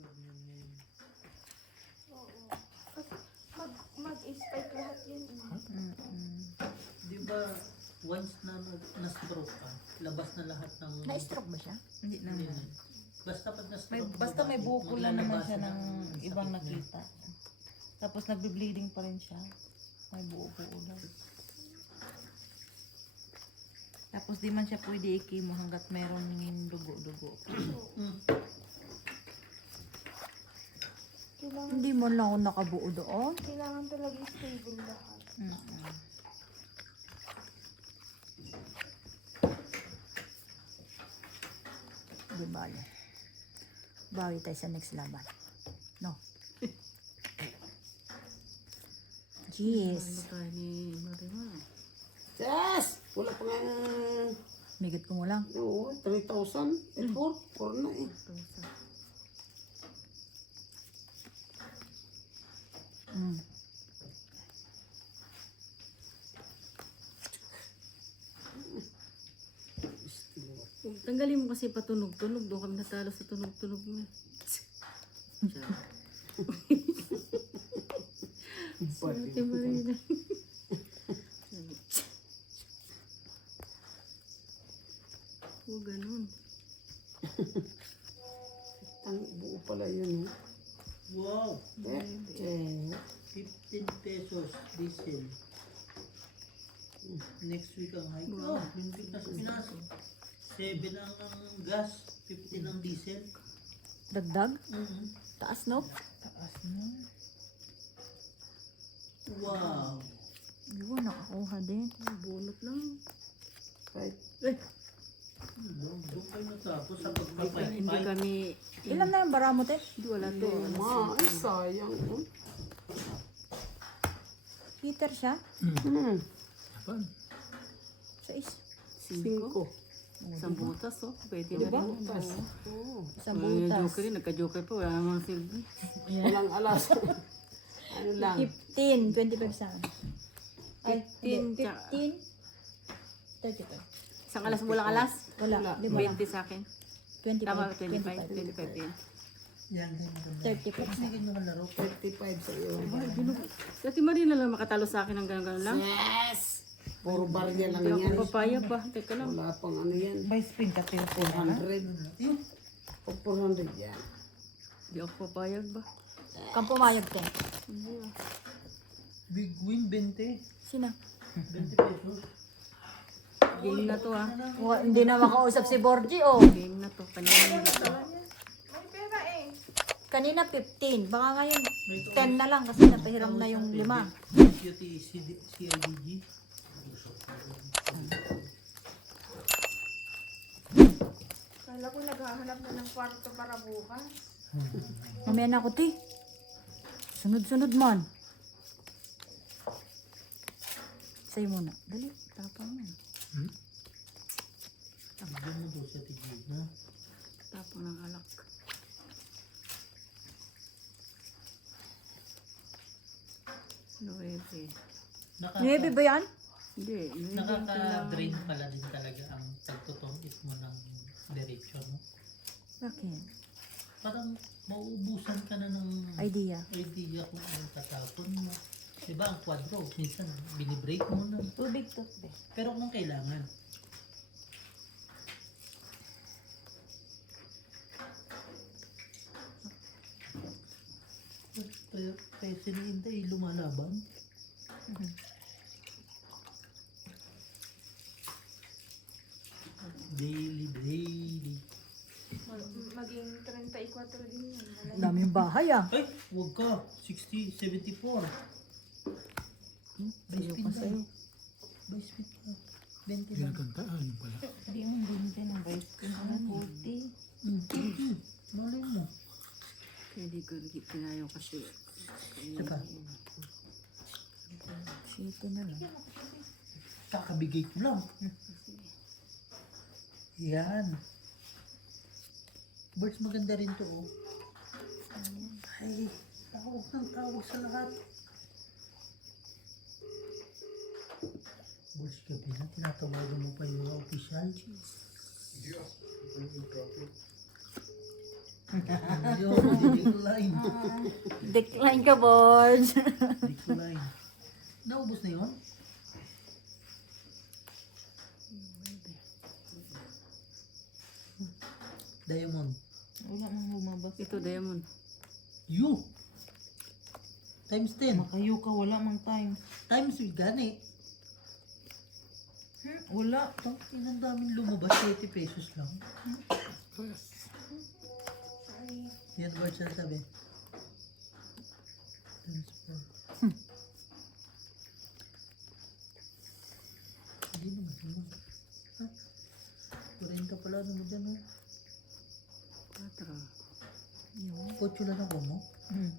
ganyan ngayon. Oo. Mag-spike lahat yun. Di ba, once na na-stroke ka, labas na lahat ng... Na-stroke ba siya? Hindi Hindi naman. na. Basta pag May, na-stroke, basta may bukol na naman siya ng maglalabasan ibang sakit na. nakita. Tapos nagbe-bleeding pa rin siya. May buo-buo lang. Tapos di man siya pwede i-chemo hanggat meron dugo-dugo. Mm. Kailangan, Hindi mo lang ako nakabuo doon. kailangan talaga stable lahat. Di bale. Bawi tayo sa next laban. No. Jeez. Yes! Wala pa nga. Migat ko mo lang. Oo, 3,000. Eh, 4 na eh. Tanggalin mo kasi patunog-tunog. Doon kami natalo sa tunog-tunog mo. Ate Marina. Oo, ganun. Ang buo pala yun. Eh. Wow! Eh, 15 pesos diesel. Next week ang hike. Oh, minbit na sa Pinas. 7 ang gas, 15 ang diesel. Dagdag? Mhm. Taas no? Taas no. Wow! Yun, nakakuha din. Bunot lang. kahit Doon kayo natapos sa Hindi pagpapay. kami... Ilan na yung bara mo, te? Hindi, wala to. ma, ay sayang. Oh. Heater siya? Sa 5. Isang butas, oh. Pwede na Diba? rin. Tas, oo. Isang Mga butas. joker rin, nagka-joker pa. Wala namang silbi. Walang alas. Ano lang. 15, 25 sa akin. Ay, 15, 15, 35. Isang alas mo lang alas. Wala, di ba lang? 20 sa akin. 25, Tama, 25. 25 din. Yan, ganyan. 35 sa Sige nyo kalaro. 35 sa iyo. Si Ate Marina lang makatalo sa akin ng gano'n lang. Yes! Puro barya lang Hindi yan. ako papayag ba? Teka lang. Wala pang ano yan. By spin ka, 400. Yun. O 400 yan. Hindi ako papayag ba? Kang pumayag ka. Hindi ah. Big win, 20. Sino? 20 pesos. Game na to ah. Hindi na makausap si Borgie, oh. Game na to. Kanina hindi to. May pera eh. Kanina 15. Baka ngayon 10 na lang kasi napahiram na yung 5. QT, CIDG. Kala ko naghahanap na ng kwarto para bukas. Mamaya na ako, te. Sunod-sunod man. Sa'yo muna. Dali, tapang mo. Bigyan mo daw sa tigil na. Tapong ng alak. Nuebe. 9 ba yan? Hindi. Nuebe lang. Nakaka-drain pala din talaga ang pagtutungit mo ng diretsyon mo. Bakit? Parang mauubusan ka na ng Idea. idea kung anong tatapon mo. Diba ang kwadro, minsan binibreak mo na. Tubig to, te. Pero kung kailangan. Kaya sinihintay lumalaban. Daily. Maging 34 din yun. Malay. Daming bahay, ah. Ay, huwag ka. 60, 74. Sayo ka sa'yo. By speed ka. 20 lang. Hindi ang hindi ng vice queen. 40. Malay mo. Kaya di ko tinayo kasi. Saka, Sito na lang. kakabigay ko lang. Yan. Birds, maganda rin to, oh. Ay, tawag ng tawag sa lahat. Birds, gabi na, tinatawagan mo pa yung mga official. Decline. Decline ka, boys. Decline. Naubos na yun? Diamond. Wala nang lumabas. Ito, diamond. You. Times 10. Makayo ka, wala mang time. Times with gani. Wala. Tangin, ang daming lumabas. 80 pesos lang. Yan ba siya sabi? Times 4. Hindi naman yun. Ha? 40 pala ano mo dyan, oh. 4. 8 lang ako mo? Hmm.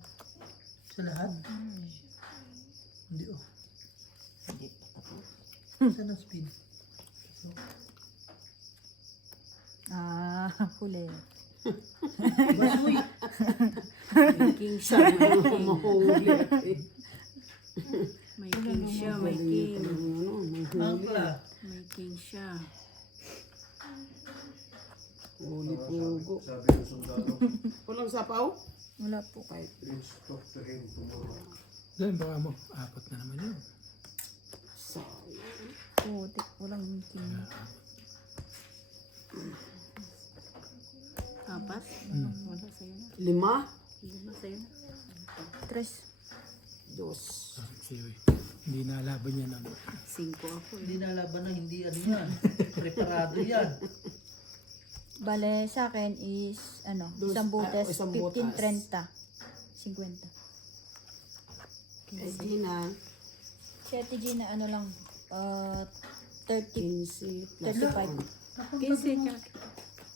Sa lahat? Hindi, oh. Hindi pa tapos. Saan ang speed? Huli. Basoy! May king siya. Mahuli. May king siya. May king. Angkla. May king siya. Huli pugo. Sabi ng sundalo, Walang sapaw? Wala po. please talk to him tomorrow. Dahil baka mo, 4 na naman yun. Sayang. Putik. Walang king. 4? Wala sa'yo na. 5? 5 sa'yo na. 3. 2. Kasi hindi nalaban yan ano. 5 ako eh. Hindi nalaban na hindi ano yan. Preparado yan. Bale, sa akin is, isang butas, isang butas. 15, 30. 50. Eh, Gina, Si Ate Gina, lang, 30, 15 plus 35. 15 ka.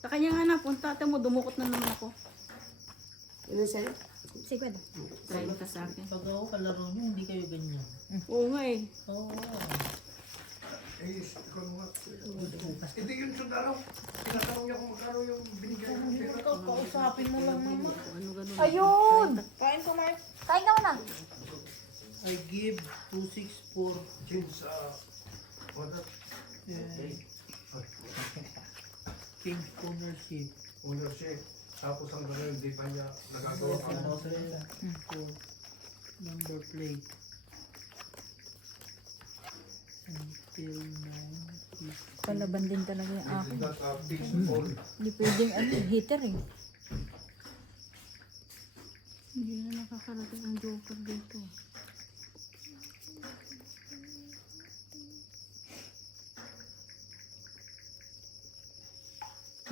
Sa kanya nga na, punta ate mo, dumukot na naman ako. Ilan sa'yo? 50. 30 sa akin. Pag ako kalaro nyo, hindi kayo ganyan. Oo nga eh. Oo. Eh, ikaw nga. Hindi yung sundalo. Tinatanong niya kung magkano yung binigay ng pera. Kausapin mo lang naman. Ano ganun. Ayun! Kain ko, Mark. Kain ka muna. I give 264. James, what that? King ownership. Ownership. Tapos ang gano'n, hindi pa niya nagagawa pa. Number plate. Until now. Palaban din talaga yung This akin. is not a fixed all. Hindi pwedeng heater eh. Hindi na nakakarating ang joker dito.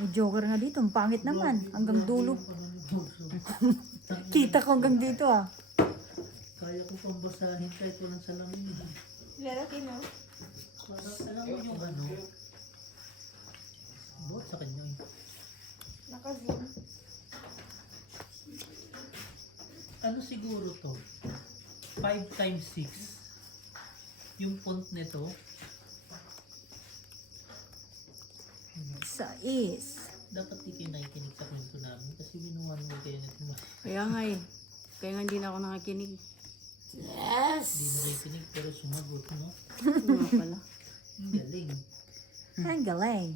May joker nga dito. Ang pangit naman. Hanggang dulo. Kita ko hanggang dito ah. Kaya ko pang basahin kahit walang salamin. Lalaki mo. Parang alam mo yung ano. Buhat sa kanya eh. Naka-zoom. Ano siguro to? 5 times 6. Yung font nito. Sa is. Dapat di kayo nakikinig sa kwento namin kasi binuwan mo kayo nito. Kaya nga eh. Kaya nga hindi na ako nakakinig. Yes! Hindi nakikinig pero sumagot, no? Ano nga pala. Ang galing. Ang galing.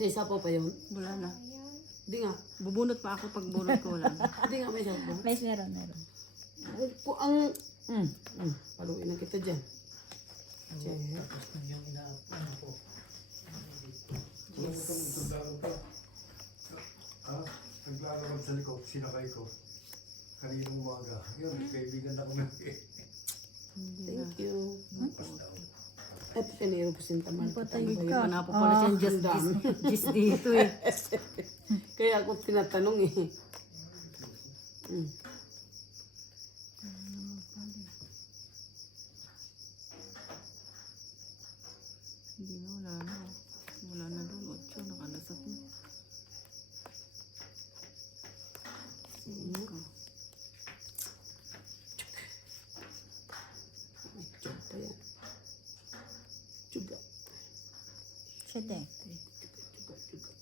May sapaw pa yun? Wala na. Hindi nga. Bubunot pa ako pag bunot ko wala na. Hindi nga may sapaw. Meron. Ang... Paluin na kita dyan. Tapos na yung ano ko. Alam mo itong sundalo ka? Naglalaban sa likod, sinakay ko. Kaninang umaga. Yun, kaibigan na kami. Thank you. At piniro po sinta man. Patay Hindi ka. pa na po pala siyang just dito eh. Kaya ako tinatanong eh. Hindi na, wala na. Wala na doon. 8, nakalasap na. 5. Tiyog pa yan. Tiyuga. 7. Tiyuga, tiyuga.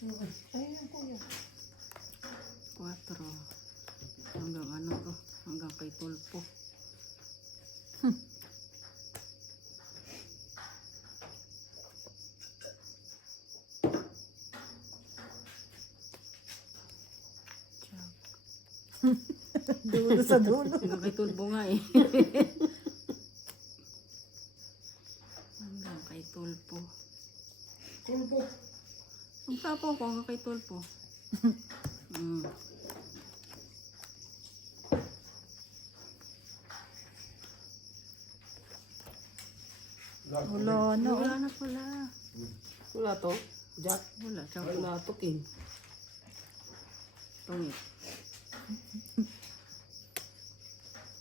5. Ayun, kuya. 4. Hanggang ano to? Hanggang kay Tulpo. Dulo sa dulo. Hanggang kay Tulpo nga eh. Hanggang kay Tulpo. Tulpo. Ang tapo ko hanggang kay Tulpo. Mm. Wala na. Wala na pala. Wala to. Jack. Wala. Tsaka Wala to, King. tungit.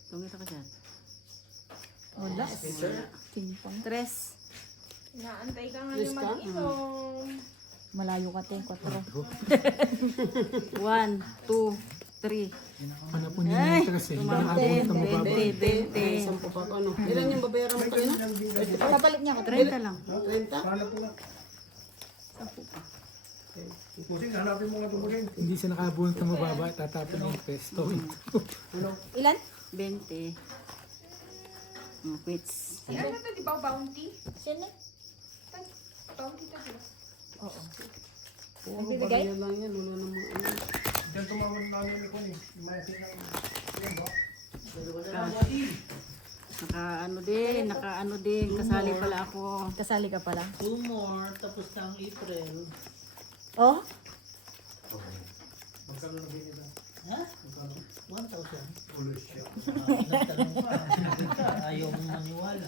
Tungit ako dyan. Wala. Wala. Timpang. Tres. Inaantay ka nga Yes ni ka? mag-inom. Malayo ka, te. 4. 1, 2, 3. Ano po niya na interest eh. Hindi na abot ng mababa. 20. Ay, 10 pa ano. Ilan yung babayaran mo kayo na? Kapalit niya ako. 30 lang. 30? Hanap ko nga. Pusing, hanapin mo nga ito Pusing. Hindi siya nakabunot ng mababa. Tatapon ng interest. Ilan? 20. Quits. Si ano to, di ba? Bounty? Sino? Bounty to, di ba? Oo. Oo, Nagbibigay? barya lang yan. Wala namang ano. Diyan tumawag namin ni Connie. Imayasin ng... Yan ba? Naka-ano din. Kasali pala ako. Kasali ka pala. 2 more, tapos na ang April. Oh? Magkano na binita? Ha? Magkano? 1,000. Ulos siya. Nagtanong ka, ayaw mong maniwala.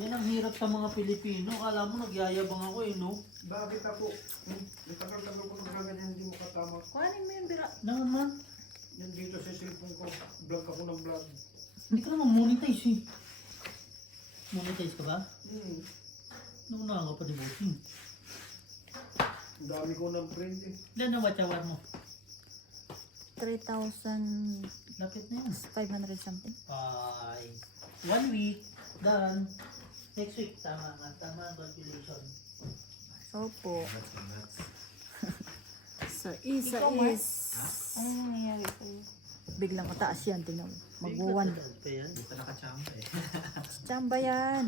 Yan ang hirap sa mga Pilipino. Kala mo nagyayabang ako eh, no? Bakit ako? Tagal-tagal ko nagkaganyan, hindi mo katama. Kuhanin mo yung bira. Naman, Yan dito sa cellphone ko. Vlog ako ng vlog. hindi ka naman monetize eh. Monetize ka ba? Nung na ka pa di bossing. Ang dami ko ng friend eh. Ilan na watchawar mo? 3,500 Lapit na yan. something. Ay, 1 week, done. Next week, tama nga. Tama ang calculation. Opo. Sa isa is... Ano nangyayari sa'yo? Biglang mataas yan. Tingnan mo. Mag-1. Pa yan. Dito nakachamba eh. Chamba yan.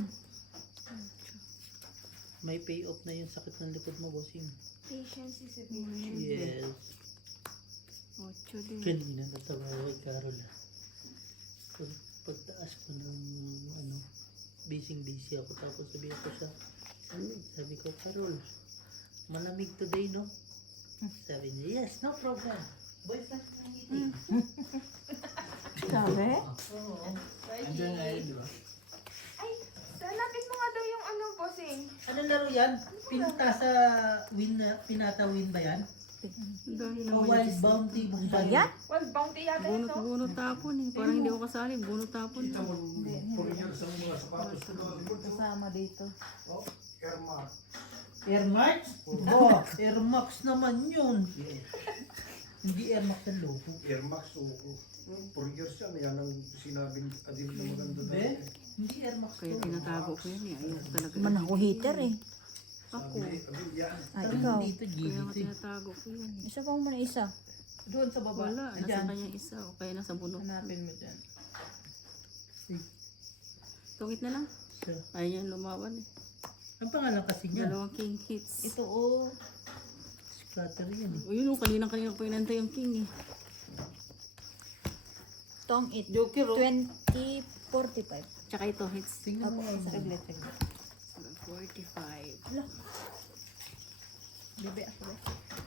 May payoff na yung sakit ng likod mo, bossing. Patience is a virtue. Yes. 8 din. Kanina natawa ko kay Carol. Pagtaas ko ng ano, busy ako. Tapos sabihin ko siya, sabi ko, Carol, malamig today, no? Sabi niya, yes, no problem. Boyfriend na meeting. Sabi? Oo. Andyan nga yun, di ba? Ay, hanapin mo nga daw yung ano, bossing. Anong laro yan? Pinta sa win na, pinata win ba yan? Ang dami O naman wild yung bounty ba Ba yan? Well, bounty yata ito. bunot tapon eh. Parang hindi ako kasali. Bunot tapon. Kita mo, 4 years ang mga sapatos ko na. Kasama dito. Oh, Airmark. Air Max? Oh, Air Max naman yun. Hindi Air Max ang logo. Airmax, oo. 4 years yan. Yan ang sinabing adil na maganda Hindi. dati. Hindi Air Max Kaya to. tinatago ko yan eh. Ayaw ko talaga. Man ako hater eh. Ako. Adil yan. Ay, Parang ikaw. dito, Kaya nga GBT. tinatago ko yan eh. Isa pa mo muna isa. Doon sa baba. Wala. Nasa Andyan. kanyang isa. O kaya nasa bunot. Hanapin mo dyan. Tungit na lang. Siya. Ayaw niya lumawan eh. Ang pangalan kasi niya, Dalawang king hits. Ito oh. scatter yan eh. O yun o. Kanina ko inantay yung king eh. Tong it. Joker, oh. 2045. Tsaka ito hits. Tingnan mo. Saglit. 45. Bebe ako ba?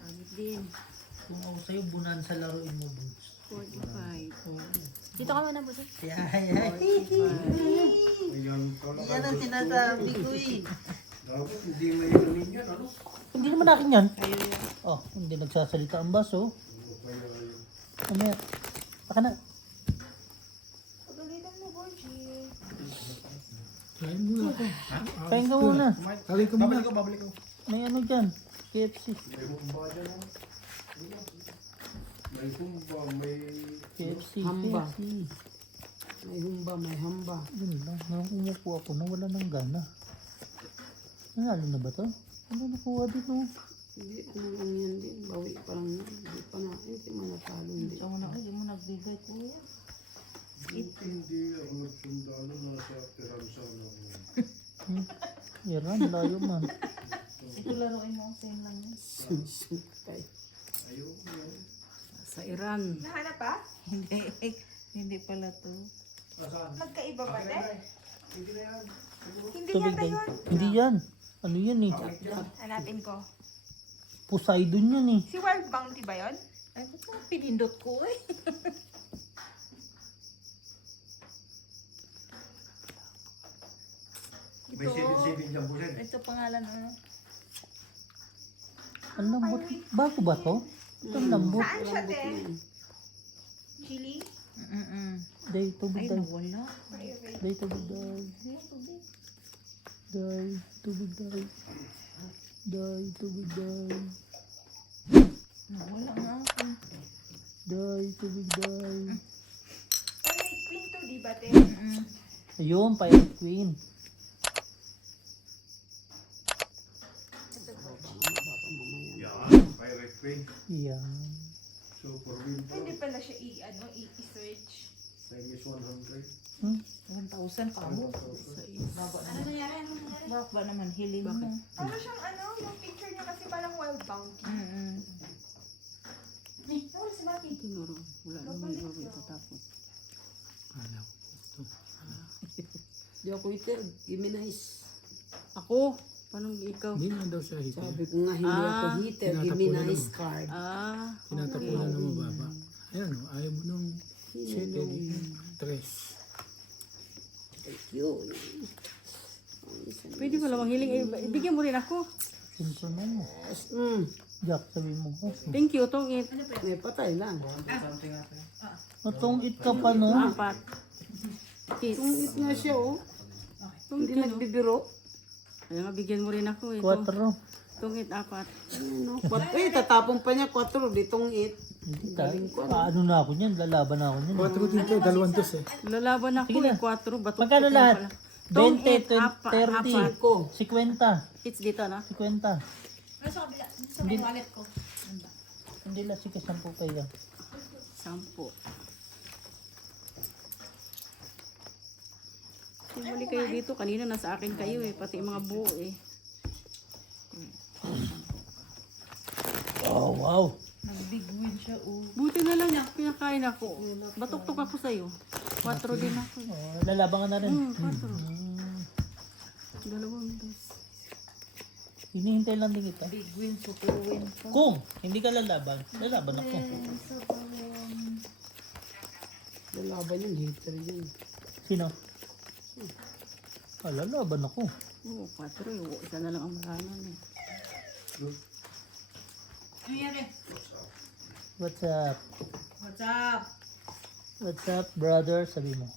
Agad din. Kung ako sa'yo, bunan sa laruin mo, Boots. 45. Dito ka muna, boss. Yan Ayan talaga. ang sinasabi ko eh. Dapat hindi may ganin yan, ano? Hindi naman akin yan. Oh, hindi nagsasalita ang baso. Ano yan? Baka na. Pagalitan mo, Borgie. Kain muna ako. Kain ka muna. Kain ka muna. Babalik ko, babalik ko. May ano dyan? KFC. May humba dyan, oh. May humba, may... KFC. Hamba. KFC. May humba, may hamba. Yun lang. Nang umupo ako na wala ng gana. Nanalo na ba to? Ano nakuha din oh? Hindi, ano yan din. Bawi pa lang yan. Hindi pa na. Hindi man natalo. Hindi. Ikaw na hindi mo nagbigay kuya. Hindi ako nagsundalo na sa Teransa na. Yaran, layo man. Ito laruin mo. Same lang yun. Sunsukay. Ayaw, yan. Sa Iran. Nahanap ba? Hindi. Hindi pala to. Nasaan? Magkaiba ba, Akin te? na eh. Hindi na yan. Hindi Tubig yata daw. yun. Hindi yan. Ano yan eh? Akin yan. Hanapin ko. Poseidon yan eh. Si Wild Bounty ba yun? Ay, ba't mo pinindot ko eh? May 7-7 dyan po siya. Ito pangalan ano? Ang lambot. Bago ba to? Ang lambot. Saan siya, te? Chili? Day, tubig Ay, day. nawala. Day, tubig day. Day, tubig day. Day, tubig day. Nawala nga ako. Day, tubig day. Pirate Queen to, di ba, te? Ayun, Pirate Queen. Yan. Pirate Queen. Yan. Super win po. Hindi pala siya i-search. Time is 100. 1,000 pa mo. Baba naman. Baba naman. Hiling mo. Ano siyang yung picture niya kasi parang Wild Bounty. Nawala si Maki. Tinuro. Wala naman bawi tatapos. Ano? Di ako iter, Gemini's. Ako? Paano ikaw? Hindi na daw siya hiti. Sabi ko nga, hindi ako heater, Gemini's card. Tinatapunan ng mababa. Ayan o, ayaw mo nung 7, 3. Thank you. Pwede mo lamang hiling. Ibigyan mo rin ako. Simple mo. Jack, sabi mo. Thank you. Tong it. May patay lang. Matong it ka pa no? 4. Kiss. Tungit nga siya, oh. Hindi nagbibiro. Kaya nga bigyan mo rin ako. 4. Tong it 4. Ano, tatapon pa niya 4, di tungit. Hindi tayo. Paano na ako niyan? Lalaban na ako niyan. 4 dito, 2 dos eh. Lalaban ako Sige na. 4. Batok Magkano lahat? 20, 30, Ko. 50. It's dito na. 50. Ano sa kabila? Ano sa may wallet ko? Hindi lang sige 10 kayo. 10. Tingnan kayo dito. Kanina nasa akin kayo eh. Pati yung mga buo eh. Oh, wow. Nag-big win siya. Buti na lang pinakain ako. Batok-tok ako sa'yo. 4 din ako. Oh, lalaban ka na rin. 4. Dalawang dos. Hinihintay lang din kita. Big win, super win. Kung hindi ka lalaban, lalaban ako. Lalaban yun, heater yun. Sino? Lalaban ako. Oo, 4 eh. Isa na lang ang makanan eh. Ano yan eh? What's up? What's up? What's up, brother? Sabi mo.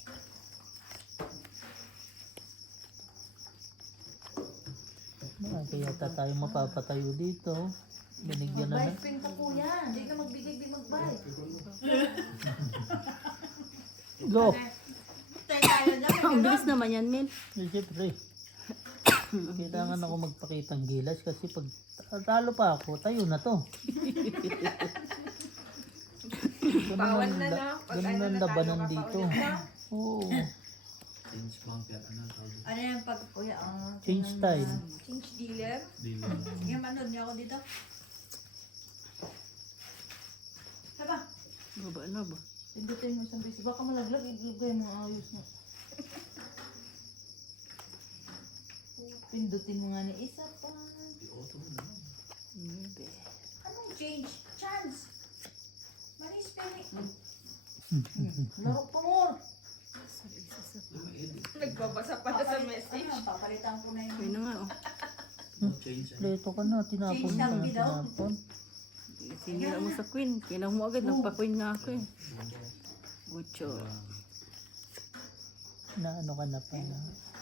Kaya tayo mapapatayo dito. Binigyan na lang. Queen ka kuya. Hindi ka magbigay, di mag-buy. Go! Ang bilis naman yan, Mel. Siyempre. Kailangan ako magpakitang gilas kasi pag talo pa ako, tayo na to. Bawal na na. Pag Ganun ano ang na tayo labanan dito. kapaulit na. Oo. Ano yan pag kuya? Change style. Change dealer. Sige, manood niyo ako dito. Saba, Baba na ba? pindutin mo isang beses. Baka malaglag, ilagay mo ang ayos mo. Pindutin mo nga ni isa pa. Anong change? Chance. Mali spelling. Laro pa more. Nagbabasa pa na sa message. Papalitan ko na Kaya na nga, oh. Pleto ka na, tinapon ka na, tinapon. Sinira mo sa queen. Kailangan mo agad. Nagpa-queen nga ako eh. 8. Na ano ka na pa na,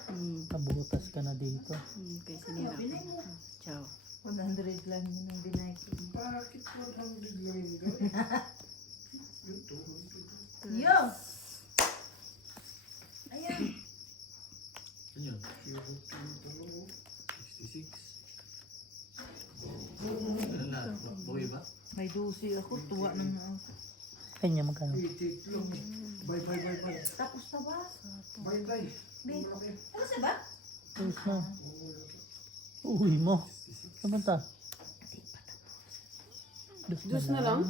Hmm. nabutas ka na dito. Kaya sinira ko. Ciao. 100 lang yun ang binay ko. Bakit 100 lang yun? Yung 200. Yo! Ayan. May dusi ako. Tuwa ng Kanya magkano? 80 lang. Bye, bye, bye, bye. tapos na ba? Bye, bye. Tapos na ba? Tapos na. Uwi mo. Samanta. Dos na lang?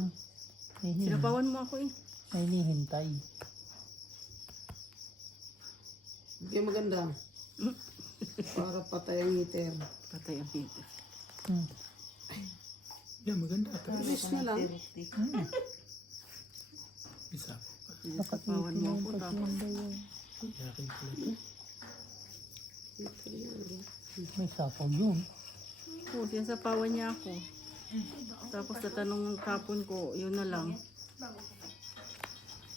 Sinapawan mo ako eh. May hinihintay. Hindi maganda. Para patay ang heater. Patay ang heater. Yan, maganda. Release na lang. Isa. Sinapawan mo ako tapos. Kaya kayo pala ito. Heater yan. May sapaw yun. Oo, sinasapawan niya ako. Tapos tatanong ng kapon ko, yun na lang.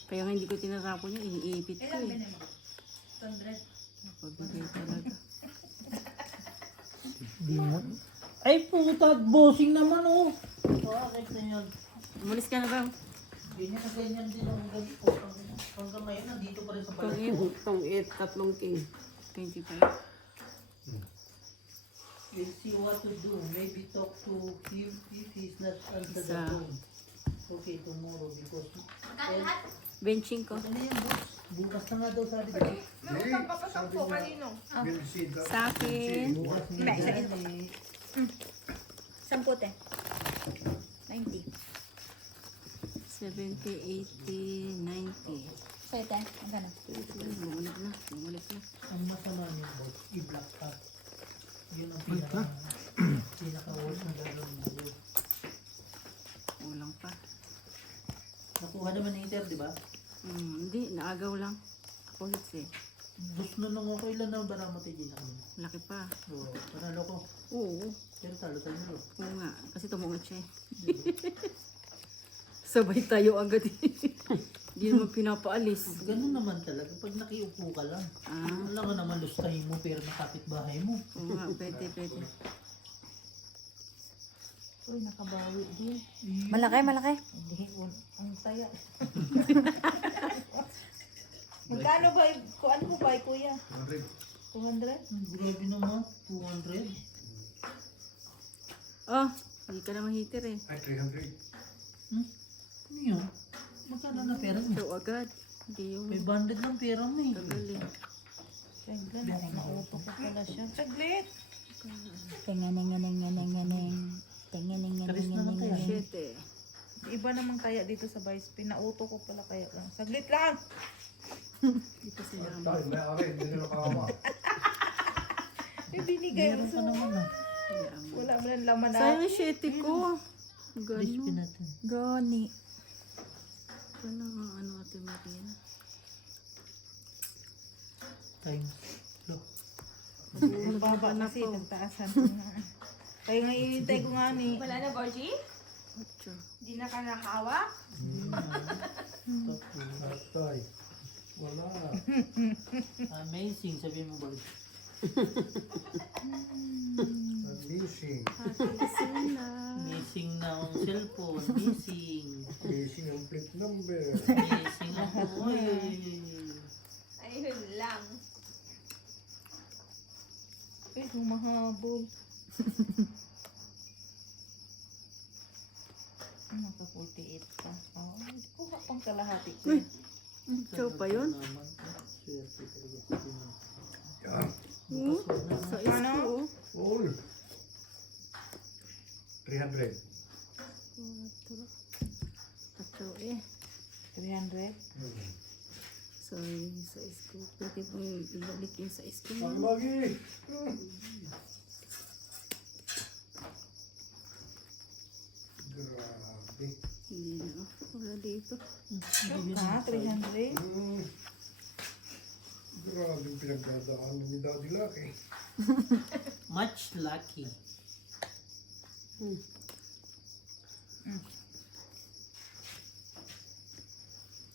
Kaya nga hindi ko tinatapon yun, iniipit ko eh. Napabigay talaga. Di mo. Ay puta, bossing naman oh. Bakit na yun? Umalis ka na ba? Ganyan na ganyan din ang ganito. Hanggang ngayon, nandito pa rin sa Kung balat. Itong 8, tatlong king. 25. We'll see what to do. Maybe talk to him if he's not answer the Isa. phone. Okay, tomorrow because... Benching ko. Ano yan, boss? Bukas na nga daw sabi ko. May utang pa pa sa po kanino. Bilisida. Sa akin, Bukas Hindi, na isa- yan eh. 10 te. 90. 70, 80, 90. Sa'yo te, ang gano'n. Bumalik na, bumalik na. Ang masama niyo, boss, i-block up. Yun ang pinaka-worst na gagawin mo. Kulang pa. Nakuha naman ni Heater, di ba? Hindi, naagaw lang. Ako hits eh. Gusto na nung ako ilan na baramati din ako. Laki pa. So, panalo ko. Oo, Pero talo tayo nalo. oo nga. Kasi tumungot siya eh. Sabay tayo agad eh. Hindi naman pinapaalis. Ganun naman talaga. Pag nakiupo ka lang. Wala ka naman lustahin mo pero nakapit bahay mo. Oo nga, pwede, pwede. Uy, nakabawi din. Malaki, malaki. Hindi, ang saya. Magkano ba, ano po ba, kuya? 200? Grabe naman. 200. Oh, hindi ka naman hitter eh. Ay, 300. Ano yun? Magkano na pera mo? So agad. Hindi yung 500 lang pera mo eh. tagal eh. Saglit, nauto ko pala siya. Saglit! Tinganeng. Karis na lang kaya. Shit eh. Iba naman kaya dito sa Vice. Pinauto ko pala kaya lang. Saglit lang! Dito sila. Tayo, may akin. Hindi nila kawa. May binigay Meron mo pa naman ah. wala mo lang laman na. Sayang yung shitty ko. Crispy Gano'n. natin. Gani. Gano'n ang ano ate Marina. Times. Look. Ang baba kasi, tagtaasan ko nga. Kaya nga inintay ko nga ni. Wala na, Borgie? Ocho. Di na ka nakahawak? Tay. Wala. Amazing. Sabihin mo ba? Missing. Missing na ang cellphone. Missing. Missing ang plate number. Missing ako. Oy. Ayun lang. Eh, humahabol. Naka 48 ka. Oh, kuha pang kalahati ko. Ikaw pa yun? Naman. Swerte talaga sa Pinoy. Yan. Sa isko oh. All. 300. Tatlo eh. 300. Sorry, sa isko. Pwede pong ibalik yung sa isko Ang mo. lagi. Grabe. Hindi na. Wala dito. Ah, 300. Grabe yung pinagdadaanan ni Daddy Lucky. Much lucky.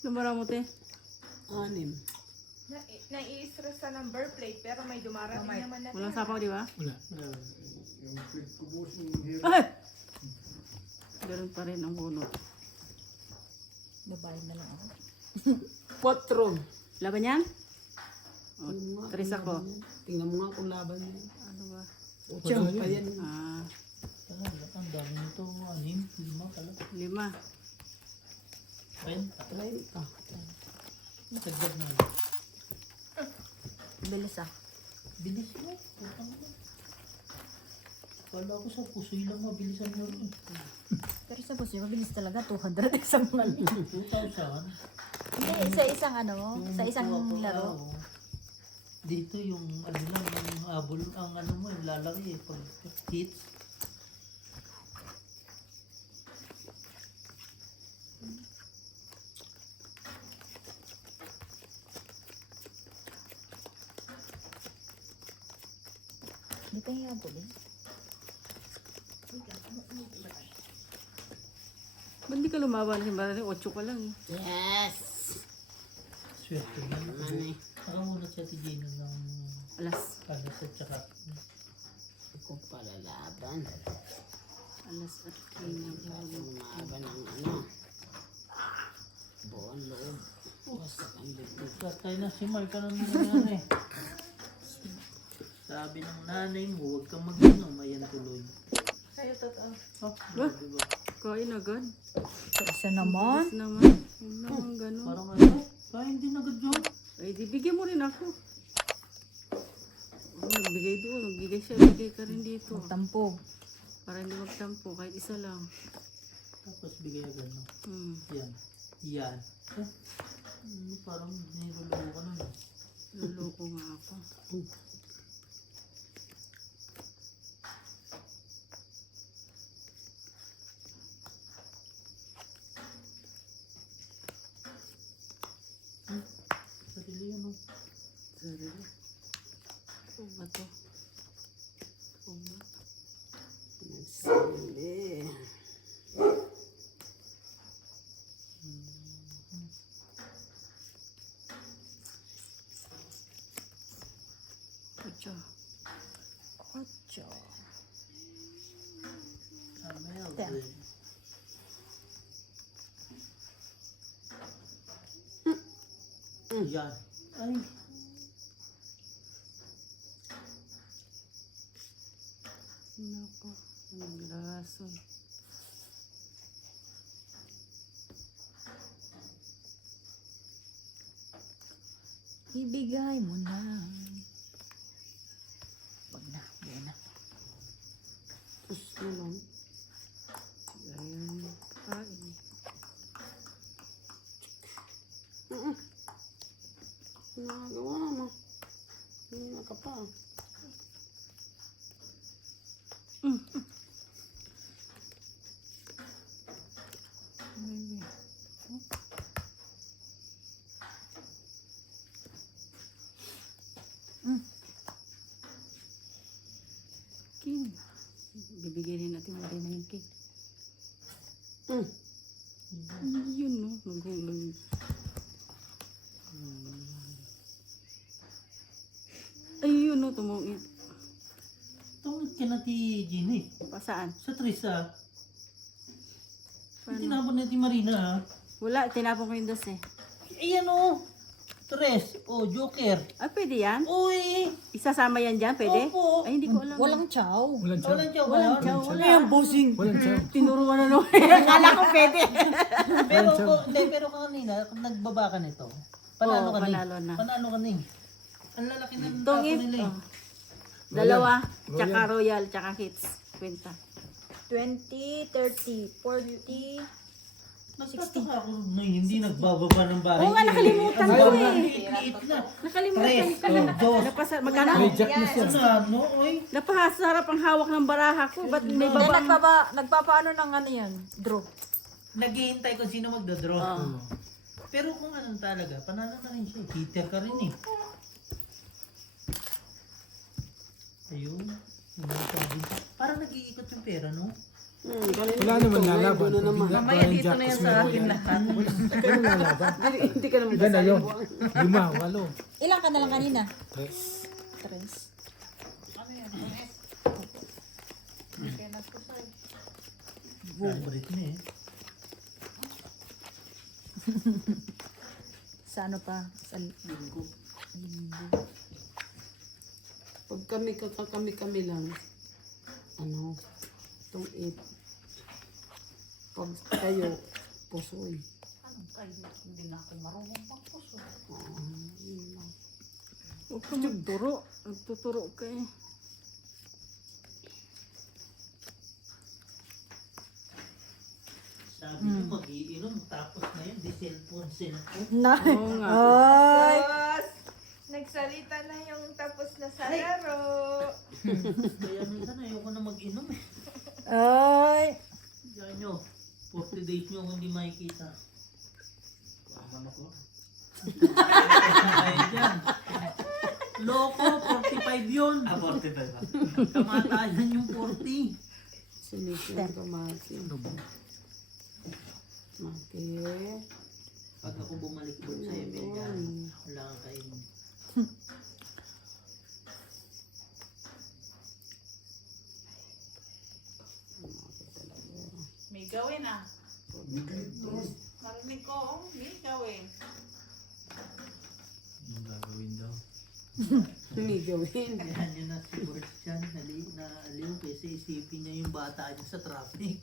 Lumara mo te. 6. Nai-stress sa number plate pero may dumarating naman na. Walang sapaw di ba? Wala. Yung plate ko boss yung hero. Ay! Ganun pa rin ang bunot. Babae na lang ako. 4. Laban yan? Tingnan mo nga Tres kung ako. laban yan. Tingnan mo nga kung laban yan. Ano ba? 8 pa yan. Ah, Talaga, ang dami nito. 6, 5 pala. 5. 20. 30. Dagdag na. Bilis ah. Bilis mo. Putang mo. Kala ko sa pusoy lang mabilisan mo rin. Pero sa boss, mabilis talaga. 200 isang mali. 2,000. Hindi, sa isang ano, sa isang Yung kuha ko, laro. Dito yung ano lang, yung abol, ang ano mo, yung lalaki eh, pag hits. Hindi pa yung abol eh. Ba't di ka lumaban si Marilyn? 8 ka lang eh. Yes! Swerte yan. Naman eh. Nakamunod siya si Gino ng Alas. alas at saka Ako pala laban. Alas at Kaso lumaban ng ano. Buong loob. Wasak ang bibig. Patay na si Mark, ano nangyari? Sabi ng nanay mo, huwag kang mag-inom, ayan tuloy. Sa'yo totoo. Oh, grabe ba? kain agad. Sa isa naman. Tapos naman. Huwag naman ganun. Parang ano, kain din agad yun. Ay, di bigyan mo rin ako. Oh, nagbigay doon. Nagbigay siya. Bigay ka rin dito. Magtampo. Para hindi magtampo. Kahit isa lang. Tapos bigay agad, no? Hmm. Yan. Yan. Parang niluluko ka nun. Luloko nga ako. Sarili yun, no? Sarili. Oo ba to? Oo ba? Nagsili. Ocho. 8. Camel. Ten. Yan. Ay. Nako. Ang lason. Ibigay mo na. Wag na. Buo na. Tapos na lang. Ayan. Kain. Nagawa naman. Hindi ka pa. Baby. King. Bibigyan rin natin mo rin na yung cake. Yun, no? Nag-hulog. Ayun, no? Tumungit. Tungit ka na ti Gino eh. Pasaan? Sa Trisa. Paano? Tinapon na ti Marina ha. Wala, tinapon ko yung dos eh. Ayan o. Tres. O, Joker. Ah, pwede yan? Uy. Isasama yan dyan, pwede? Opo. Ay, hindi ko alam. Walang chow. Walang siya. Walang tiyaw ba Walang yun? chow, wala. bossing. Walang siya. Tinuruan na naman. Akala ko pwede. Pero, pero kanina, kung nagbaba ka nito, panalo Oo, ka ni. panalo na. Panalo ka ni. Ang lalaki ng tapo Tungit. nila eh. Oh. Dalawa, Royal. tsaka royal, tsaka hits. Kwenta. 20, 30, 40. Nagtataka ako na hindi nagbababa ng bahay. Oo nga, nakalimutan ko eh. Liit na. Nakalimutan Tres. ko. Dos. Napasa, magkano? Reject na siya. Ano, oy? Napahasarap ang hawak ng baraha ko. Ba't may Hindi, baba? nagpapaano ng ano yan? Draw. Naghihintay kung sino magdodraw. Oo. Pero kung anong talaga, panalo na rin siya. Peter ka rin eh. Ayun. Parang nag-iikot yung pera, no? Wala naman lalaban. Doon na naman. Mamaya dito na yan sa akin lahat. Walang lalaban. Hindi ka naman Ilan na yun? 5, 8. Ilang ka na lang kanina? 3. 3. Favorite niya eh. Sa ano pa? Sa Linggo. Pag kami lang, ano, itong 8. Pag kayo, pusoy. Hindi na ako marunong magpuso. Yun lang. Huwag ka magturo. Nagtuturo ka eh. Sabi niyo mag-iinom tapos ngayon di cellphone. Na. Oo nga. Ay. Sus! Nagsalita na yung tapos na sa laro. Kaya minsan ayoko na mag-inom eh. Ay. Diyan nyo, 40 days nyo kung di makikita. Ay, dyan. Loko, 45 yun. 45 Kamatayan yung 40. Sinisyon ka, Maki. Maki. Pag ako bumalik doon sa Emegan, wala kang kainin. May gawin ah. Marinig ko, oh, may gawin. Hindi gawin. Kaya niya na si Bert dyan, aliw kasi isipin niya yung bata niya sa traffic.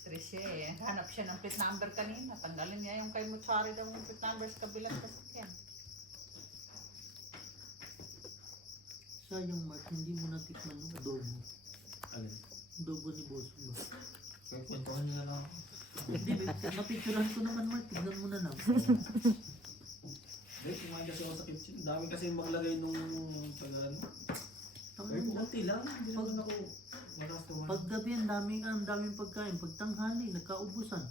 Stress siya eh. Hanap siya ng plate number kanina. Tanggalin niya yung kay Mutsari daw yung plate number sa kabilang sasakyan. Sayang Mark, hindi mo natikman yung adobo. Adobo ni boss mo. Kwentuhan nyo na lang. Hindi, mapicturean ko naman Mark, tignan mo na lang. Hindi, kumain kasi ako sa kitchen. Dami kasi maglagay nung tagaan. Ay, kunti lang. Hindi naman ako malakas kumain. Paggabi, ang daming pagkain. Pagtanghali, nagkaubusan.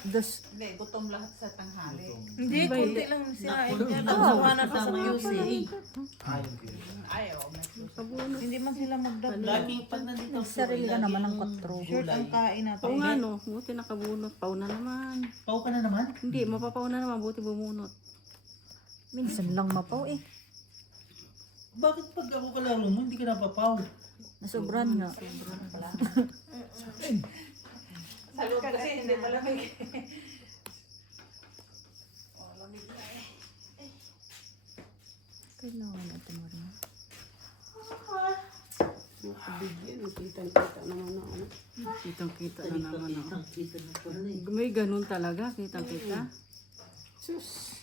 Dos. Hindi, gutom lahat sa tanghali. Hindi, kunti lang sinain niya. Nakuha Nagsawa na sa QC. Ayun kayo. Ayaw, may susa. Hindi man sila magdagdag. Lagi pag nandito Sarili ka naman ng 4. Short ang kain natin. Oo nga no, buti nakabunot. Pau na naman. Pau ka na naman? Hindi, mapapaw na naman. Buti bumunot. Minsan lang mapaw eh. Bakit pag ako kalaro mo, hindi ka napapaw? Nasobran nga. Sa loob kasi hindi malamig. Oh, lamig na eh. Kailangan natin marunong. Nakabigyan. Kitang-kita naman na ano. Kitang-kita na naman ako. Kita na pala eh. May ganun talaga. Kitang-kita. Sus.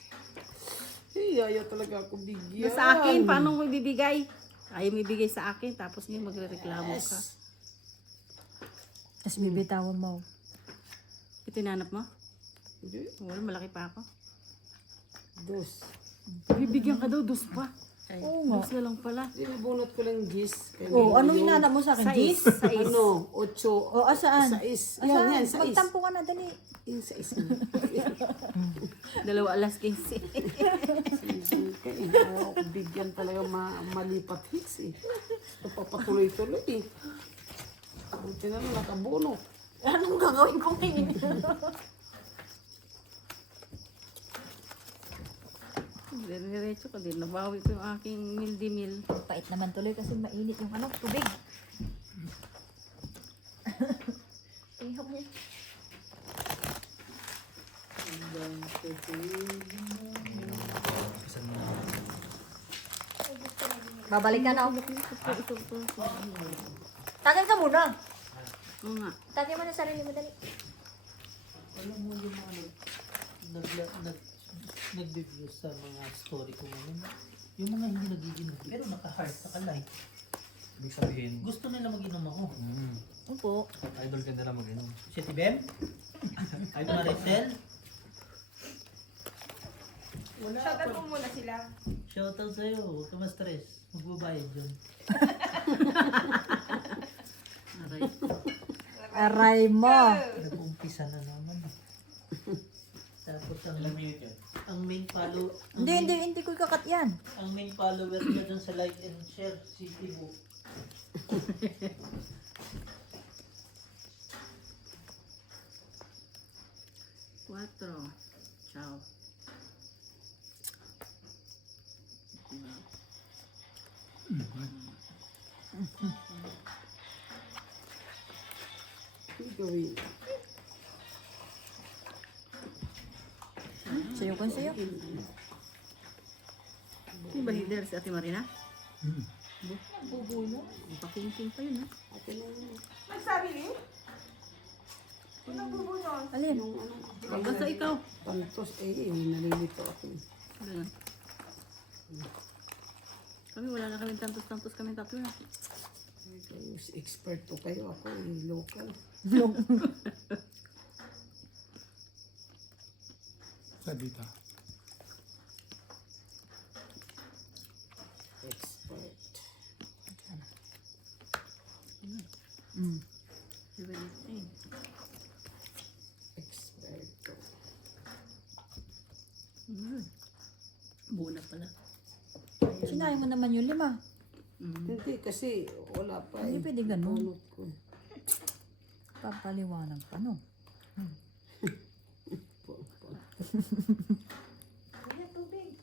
Ayaw talaga ako bigyan. Sa akin, paano mo ibibigay? Ayaw mo ibigay sa akin, tapos ngayon magre-reklamo ka. Tapos bibitawan mo. Itinanap mo? Hindi. Wala, malaki pa ako. Dos. Bibigyan ka daw, dos pa. Oo nga. Dos na lang pala. Binubunot ko lang gis. Oh, ano hinanap mo sa akin? Sais. Gis? Ano? 8. O, asaan? Sais. Asaan? Yan, sais. Magtampo ka na, dali. Yung sais. 2 alas 15. Ayaw ako bigyan talaga malipat hits eh. Papatuloy-tuloy eh. Buti na lang nakabuno. Anong gagawin ko ngayon? Diretso ko din. Nabawi ko yung aking mildy meal. Pait naman tuloy kasi mainit yung ano, tubig. Ihap mo. Babalik ka na. Tagay ka muna. Oo nga. Tagay mo na sarili mo, dali. Alam mo yung mga nag-review sa mga story ko ngayon. Yung mga hindi nagiging pero naka-heart, naka-like. Ibig sabihin, Gusto nila mag-inom ako. Opo. idol ka nila mag-inom. Si Tibem? Ay Maricel? Shoutout mo muna sila. Shoutout sa'yo. Huwag ka ma-stress. Magbabayad yun. Aray. Aray mo. Nag-umpisa na naman. Tapos Ilang minute yan? ang main follow Hindi ko ikakat yan. ang main follower niya dun sa like and share si Tibo. Cuatro. Ciao. Hindi gawin. Sayo kan sayo. Yung ba leader si Ate Marina? Bubuno. Paking-king pa yun, ha? Ako na yun. Nagsabi niyo? Unang bubuno. Alin? Yung ano. Basta ikaw. Pantos nalilito ako eh. Ganun. Kami wala na kami tantos-tantos kami tatlo na. Kayo, expert to kayo. Ako, local. Sa dito. Expert. Mm. 73. Expert to. Buo na pala. Sinayin mo naman yung 5. Hindi, kasi wala pa. Hindi pwede ganun. Pulot ko. Papaliwanag pa, no? Kuya, tubig.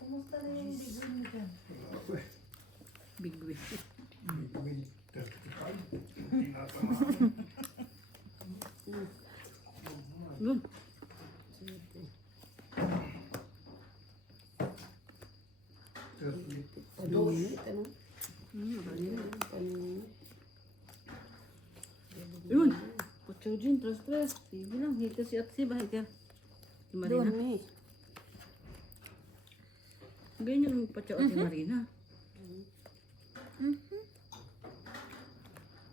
Kumusta na yung ligoy mo dyan? Big wheel. May 35. Tinatamaan. Yun. Paninit, ano? Makanina. Paninit. Yun. Pucho dyan, tres. Sige lang. Hita si Atsi ba? Hita. Si Marina. Dami. Ganyan yung pacho at si Marina.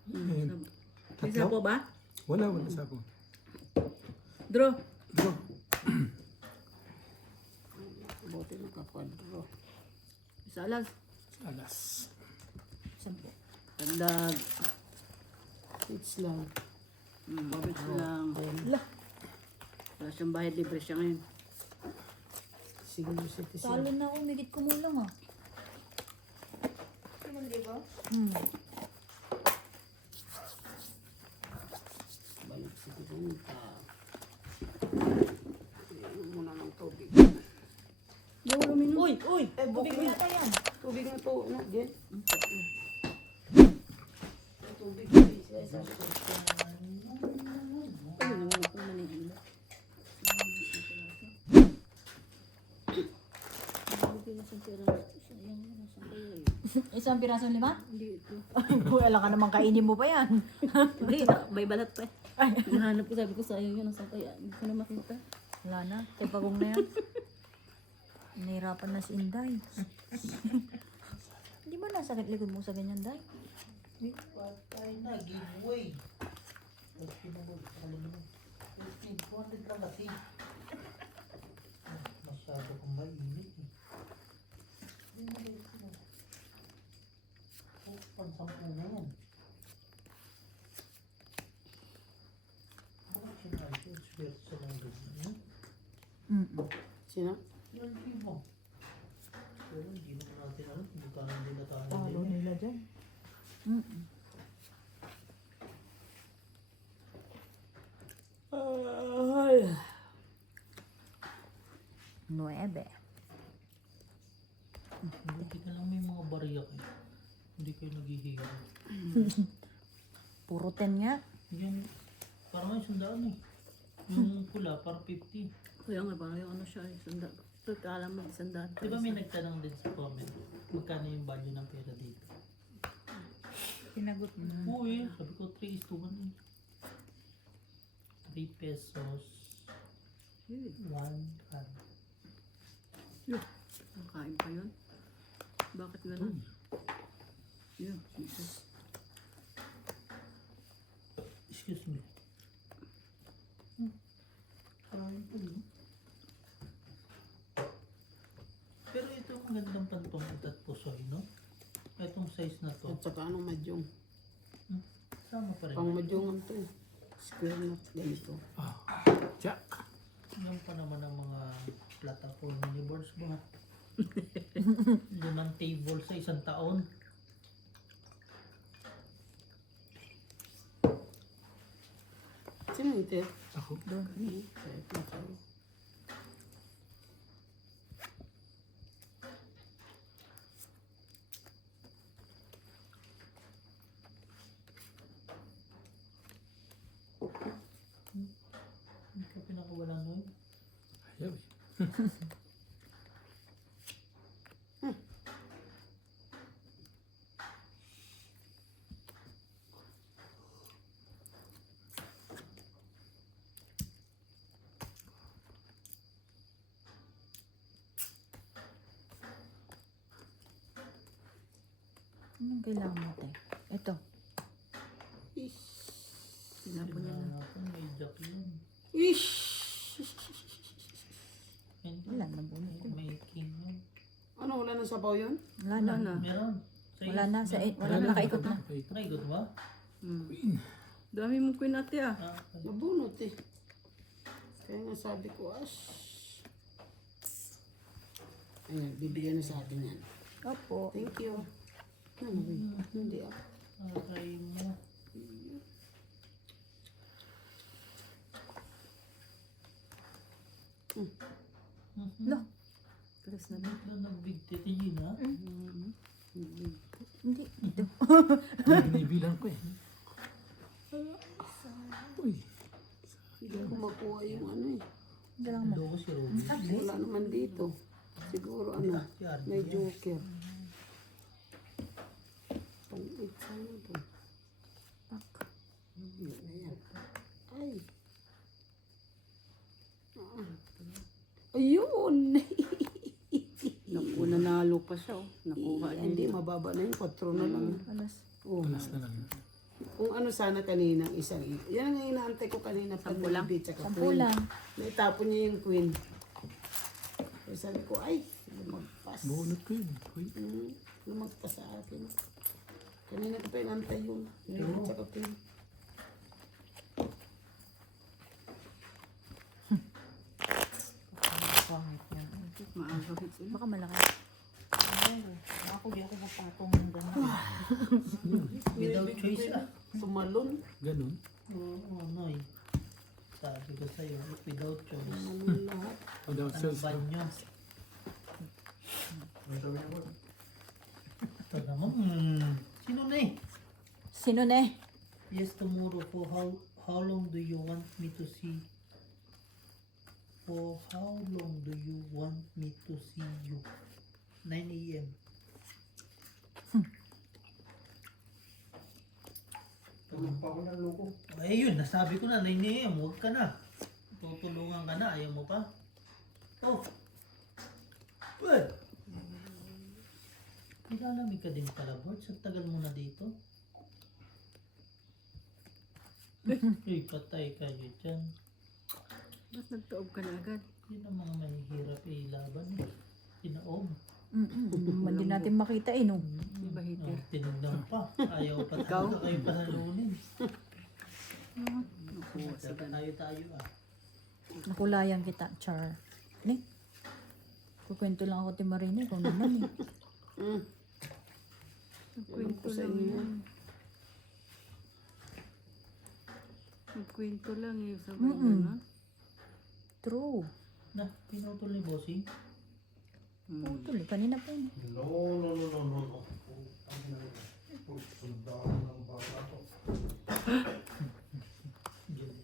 May Tatlo? sapo ba? Wala sa ako. Draw. Draw. Buti nakakwadro. Isa alas. Alas. 10. Tagdag. It's lang. Babit lang. Wala siyang bayad, libre siya ngayon. Senior citizen. Talo na ako, migit kumulang ah. 5,000? Hmm. Balik sa pupunta. Inom muna ng tubig. Yung uminom. Uy! Eh, Tubig mo yata yan. Tubig na to. Ano, Jen? Tubig. Ay, naman ako manigil. Isang pirasong 5? Hindi ito. Kung alam ka naman kainin mo pa yan. Hindi, may balat pa eh. Nahanap ko, sabi ko sayang yun. Nasaan kaya? Hindi ko na makita. Wala na. Tipagong na yan. Nahirapan na si Inday. Hindi ba nasakit likod mo sa ganyan, Day? Patay na, giveaway. Alam mo, 200 lang kasi. Masyado kong mainit eh. Hindi mo ulit mo. Pang-10 na yan. Bakit sinabi? Swerte sa mga ganyan. Sino? Yan, vivo. Pero hindi naman natin alam kung magkano nila tayo Talo din. nila dyan. Ay. 9. Buti ka lang may mga bariyak eh. Hindi kayo naghihiga. Puro 10 nga. Yan, parang ay sundaan eh. Yung pula, parang 50. Kaya nga, parang yung ano siya, sanda. Ito, kala mo, sandaan. Di ba may nagtanong din sa comment, magkano yung value ng pera dito? Sinagot mo. Oo eh, sabi ko 3:1 eh. 3 pesos, 1 rand. Kain pa yun. Bakit gano'n? Yun, ito. Excuse me. Kain po yun. Pero ito ang gandang pantong at pusoy, no? Itong size na to, At saka anong madyong? sama pa rin. Pang madyongan to eh. Square nut ganito. Jack. Yan pa naman ang mga platform ni Boards ba? 5 table sa isang taon. Sino ito? Ako. Kahit na kayo. Hindi ka pinakawalan nun. Ayaw eh. Anong kailangan mo, te? Ito. Tinapon niya na. Sinanapon, may jack yun. Ish! Hindi. Wala, nabunod ko. May king yun. Ano, wala nang sabaw yun? Wala Wala na. na. Meron. Wala na. Wala Wala na. na, Nakaikot na. nakaikot. Naigot ba? Hmm. Dami mong queen ate ah. Ah, okay. Nabunot eh. Kaya nga sabi ko, Ayan, bibigyan na sa atin yan. Opo. Thank you. Ano, hindi ah. Aray mo. Lo. Tres na ba? Ito nagbigtit yun ha? Hindi. Ito. Binibilang ko eh. Uy, Hindi ko makuha yung ano eh. Ito lang mo. Loko si Ruby. Wala naman dito. Siguro ano, Yan. may joker. Pang-8 sana to. Yan na yan. Ay. Ayun! Naku, nanalo pa siya oh. Nakuha niya. Hindi, mababa na yung 4 na lang. Alas. Oh. alas na lang. Kung ano sana kanina, isang. Yan ang inaantay ko kanina. Sampu lang? Sampu lang. Naitapon niya yung queen. Kaya sabi ko, ay, lumagpas. Bunot ko yun. Uy, Lumagpas sa akin. Kanina ko pa inantay yung queen at saka queen. Pangit niya. Maaga hits ulit. Baka malaki. Ako di ako magpatong ng gano'n. Without choice ah. Tumalon. ganun. Oo, Noy. Sabi ko sa'yo, without choice. Tumalon lahat. Without Ano cells. ba nyo? Ang sabi niya po, Ito naman, sino na eh? Sino na eh? Yes, tomorrow. For how long do you want me to see? For how long do you want me to see you? 9 a.m. tulog pa ako ng loko. Ay yun, nasabi ko na 9 a.m. Huwag ka na. Tutulungan ka na, ayaw mo pa? Oh. What? Nilalamig ka din pala, Bert. Sa tagal mo na dito. Uy, patay kayo dyan. Ba't nagtaob ka na agad? Yun ang mga mahihirap ilaban eh. Tinaob. Hindi natin makita eh, no? Di ba hiti? Oh, tinignan pa. Ayaw pa Ikaw? talaga kayo panalunin. Nakuha sa Tayo ah. Nakulayan kita, Char. Ne? Kukwento lang ako, Timarina. Ikaw naman eh. Nagkwento lang yan. Nagkwento lang eh. Sabay na. True. Na, pinutol ni Bossing. Tuloy, kanina pa yun. No. Ang ginagawa. Sundahan ng bata ko. Diyan.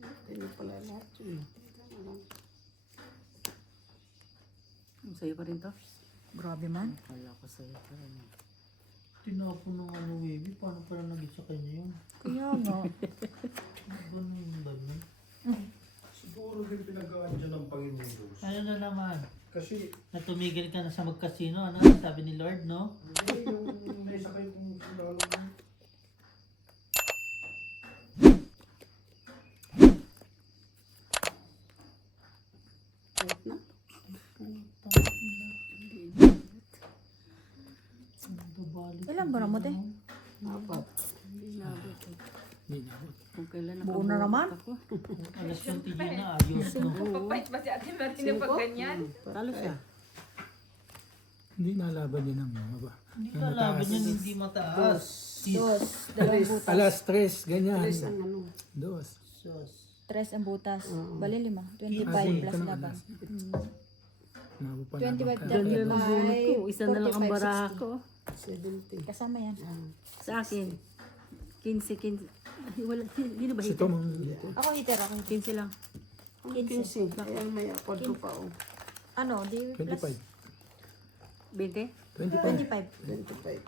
Kaya pala lahat yun. Tama lang. Ang sa'yo pa rin to? Grabe man. Wala ko sa'yo pa rin. Tinapon ng ano, baby. Paano pala naging sa kanya yun? Kaya nga. Ganun ba nun? Siguro din pinag-aan dyan ng Panginoon Diyos. Ano na naman? Kasi, Natumigil ka na sa magkasino, ano? Sabi ni Lord, no? hindi yung naisakay kong sundalo mo. Kahit na. Ilan ba mo, te? Apat. Hindi na abot eh. Hindi na ako. Kung kailan Buo na naman? ako. Alas 20 yun na, ayos, no? Papait ba si Ate Martina pag ganyan? Talo siya. Hindi nalaban niya ng maba. Hindi ka laban yan, hindi mataas. Dos. Dalawang butas. Alas 3, ganyan. Alis ang ano. Dos. Sus. 3 ang butas. Bali 5. 25 Ito plus ng laban. alas. Nabo pa 25 laban ka. Ganda ng bunot ko. Isa na lang ang 45, baraha 60. ko. 70. Kasama yan. Sa akin. 15. Ay, wala. Hindi na ba Si hiti? Tom, Ako hitter ako. 15 lang. 15. Kaya may accord ko pa oh. Ano, di plus 25. 20? 25. 25.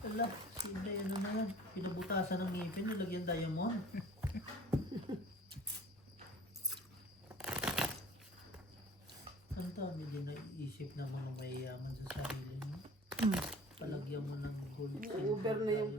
25. Wala. Simple, ano na yan. Pinabutasan ng ngipin, nilagyan diamond. Ang dami din naiisip ng mga mayayaman sa sarili mo. Palagyan mo ng gold. Uber na yung